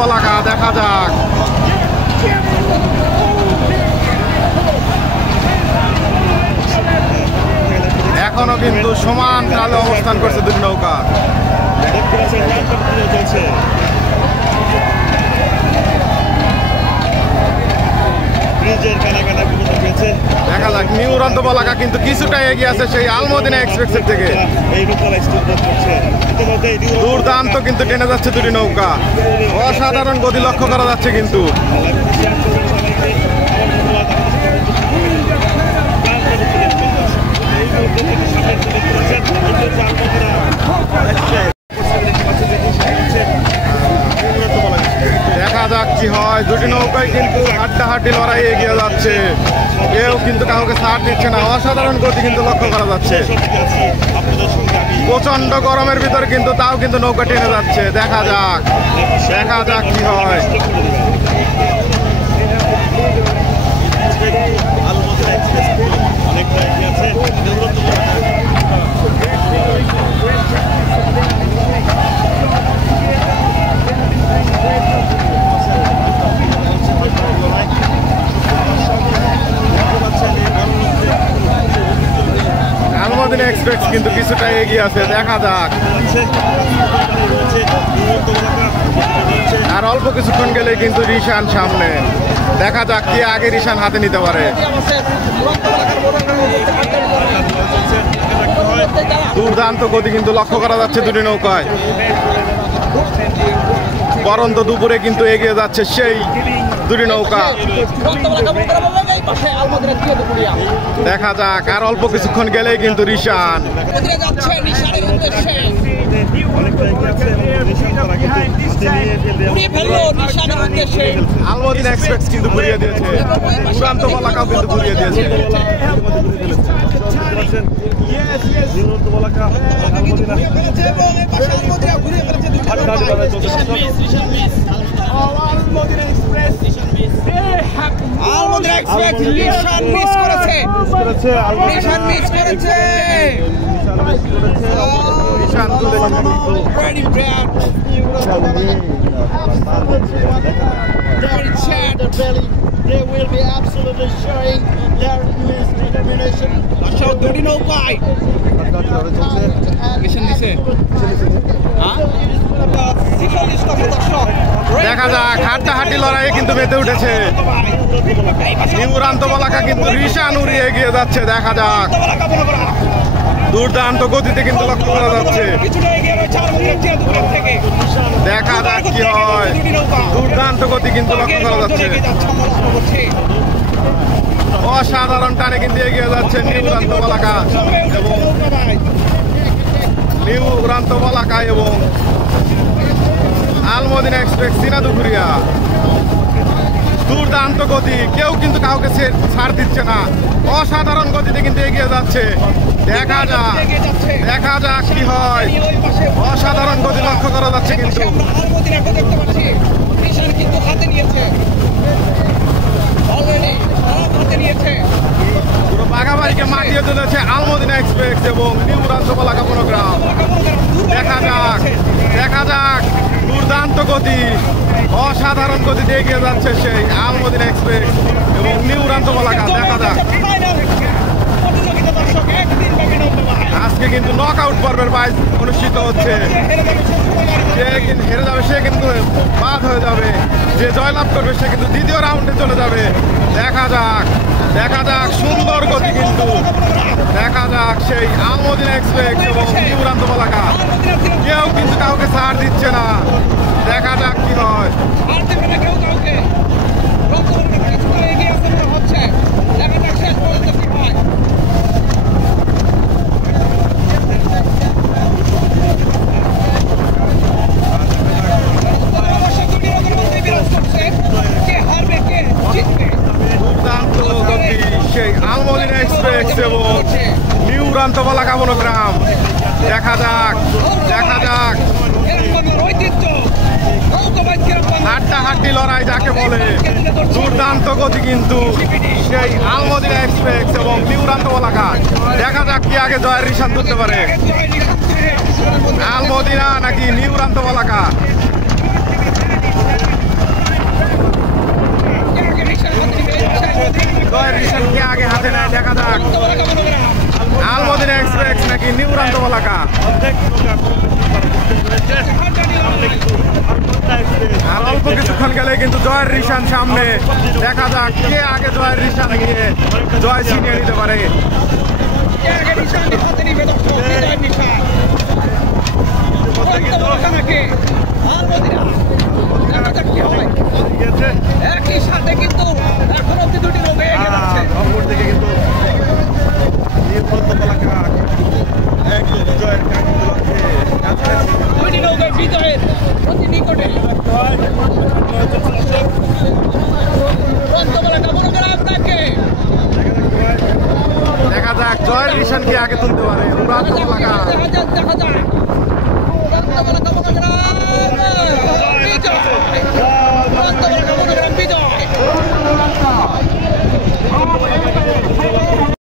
বলাকা, দেখা যাক। এখনো কিন্তু সমান কালে অবস্থান করছে দুটি নৌকা। দেখা যাক নিউ উড়ন্ত বলাকা কিন্তু কিছুটা এগিয়ে আছে সেই আলমদিনা এক্সপ্রেসের থেকে। দুর্দান্ত কিন্তু টেনে যাচ্ছে দুটি নৌকা, অসাধারণ গতি লক্ষ্য করা যাচ্ছে কিন্তু। দেখা যাক কি হয়, দুটি নৌকায় কিন্তু হাড্ডাহাড্ডি লড়াই এগিয়ে যাচ্ছে, কেউ কিন্তু কাউকে ছাড় দিচ্ছে না। অসাধারণ গতি কিন্তু লক্ষ্য করা যাচ্ছে। প্রচন্ড গরমের ভিতর কিন্তু তাও কিন্তু নৌকা টেনে যাচ্ছে। দেখা যাক, দেখা যাক কি হয়। আলমদিনা এক্সপ্রেস কিন্তু কিছুটা এগিয়ে আছে, দেখা যাক। আর অল্প কিছুক্ষণ গেলে কিন্তু রিশান সামনে, দেখা যাক কি আগে রিশান হাতে নিতে পারে। দুর্দান্ত গতি কিন্তু লক্ষ্য করা যাচ্ছে দুটি নৌকায়। পরন্ত দুপুরে কিন্তু এগিয়ে যাচ্ছে সেই দুটি নৌকা। দেখা যাক, আর অল্প কিছুক্ষণ গেলেই কিন্তু রিশান। আলমদিনা এক্সপ্রেস কিন্তু ঘুরিয়ে দিয়েছে, উড়ন্ত বলাকাও কিন্তু ঘুরিয়ে দিয়েছে। আলমদিনা এক্সপ্রেস রিশান মিস করেছে, রিশান মিস করেছে। Very bad. Very sad. They will be absolutely showing their determination. Asho dodi no pai. Mission dise. Ha? দেখা যাক, হাড্ডাহাড্ডি লড়াই কিন্তু মেতে উঠেছে। উড়ন্ত বলাকা কিন্তু রিশান উড়িয়ে এগিয়ে যাচ্ছে। দেখা যাক, দুর্দান্ত গতিতে কিন্তু লক্ষ্য করা যাচ্ছে। দেখা যাক কি হয়, দুর্দান্ত গতি কিন্তু লক্ষ্য করা যাচ্ছে। অসাধারণ টানে কিন্তু এগিয়ে যাচ্ছে নিউ উড়ন্ত বলাকা এবং নিউ উড়ন্ত বলাকা এবং আলমদিনা এক্সপ্রেস সিনাদুঘুরিয়া। দুর্দান্ত গতি, কেউ কিন্তু কাউকে ছাড় দিচ্ছে না। অসাধারণ গতিতে কিন্তু এগিয়ে যাচ্ছে। দেখা যাক, দেখা যাক কি হয়। অসাধারণ গতি লক্ষ্য করা যাচ্ছে কিন্তু। পুরো বাঘাবাড়িকে মাটিয়ে তুলেছে আলমদিনা এক্সপ্রেস এবং নিউ উড়ন্ত বলাকা মনোগ্রাম। দেখা যাক, দেখা যাক, দুর্দান্ত গতি, অসাধারণ গতিতে এগিয়ে যাচ্ছে সেই আলমদিনা এক্সপ্রেস এবং নিউ উড়ন্ত বলাকা। দেখা যাক, আজকে কিন্তু নক আউট পর্বের বাইচ অনুষ্ঠিত হচ্ছে। যে হেরে যাবে সে কিন্তু বাদ হয়ে যাবে, যে জয়লাভ করবে সে কিন্তু দ্বিতীয় রাউন্ডে চলে যাবে। দেখা যাক, দেখা যাক, সুন্দর গতি কিন্তু। দেখা যাক সেই আলমদিনা এক্সপ্রেস এবং নিউ উড়ন্ত বলাকা, কেউ কিন্তু কাউকে ছাড় দিচ্ছে না। দেখা যাক কি হয়। দুর্দান্ত গতি সেই আলমদিনা এক্সপ্রেস এবং নিউ উড়ন্ত বলাকা মনোগ্রাম। দেখা যাক, দেখা যাক, হাড্ডাহাড্ডি লড়াই যাকে বলে। দুর্দান্ত গতি কিন্তু সেই আলমদিনা এক্সপ্রেস এবং নিউ উড়ন্ত বলাকা। দেখা যাক কি আগে জয়ের রিশান ধরতে পারে, আলমদিনা নাকি নিউ উড়ন্ত বলাকা। কিছুক্ষণ গেলে কিন্তু জয়ের রিশান সামনে। দেখা যাক কে আগে জয়ের রিশান নিয়ে জয় ছিনিয়ে নিতে পারে। একই সাথে কিন্তু এখন অব্দি দুটি নৌকা এগিয়ে যাচ্ছে। দুটি নৌকার বিজয়ের অতি নিকটে আপনাকে দেখা যাক জয়ের রিশান কে আগে তুলতে